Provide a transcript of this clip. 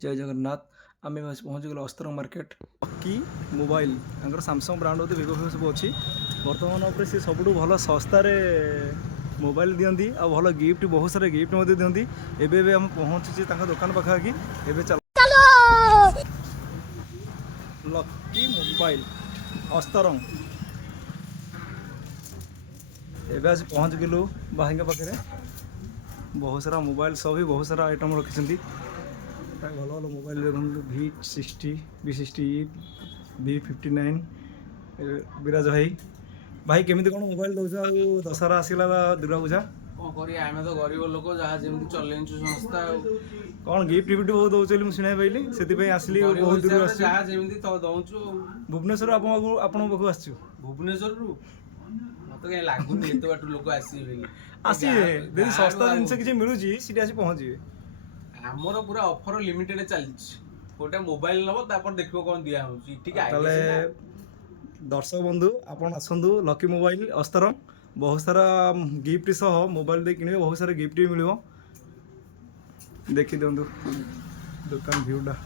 जय जगन्नाथ आम पहुँच गल अस्तर मार्केट की मोबाइल आंकर सामसंग ब्रांड होते विवो सब अच्छी बर्तमान सी सब भल सस्तार मोबाइल दिखती आ भल गिफ्ट बहुत सारा गिफ्ट दिखती एवं आम पहुँचे दुकान पाखापाखि एवं चल लकी मोबाइल अस्तरंग एवं आज पहुँच गलु भाई पाखे बहुत सारा मोबाइल सब बहुत सारा आइटम रखी भल भल मोबाइल देखो V60 V60 V59 विराज भाई भाई केमी कौन मोबाइल दौर दशहरा आसला दुर्गा पूजा कौन करिया आमे तो गरीब लोक जहाँ जमी चलैछु संस्था कौन गिफ्ट गिफ्ट बहुत दौर मुझे शुणा पाइली से आसली बहुत दूर जहाँ जमी दौचु भुवनेश्वर आपण पाखु आसु भुवनेश्वर रु मत कहीं लगुनि एत बाट लोक आसवे आसवे सस्ता जिन किसी मिलूँ सीटी आसी पहुँचे आमर पूरा ऑफर लिमिटेड चलछि गोटे मोबाइल नब तापर देखो कौन दिया होछि ठीक है दर्शक बंधु आपण आसतु लकी मोबाइल अस्तर बहुत सारा गिफ्ट सह मोबाइल दे किणे बहुत सारा गिफ्ट भी मिल देखी दिंतु दुकान भ्यूटा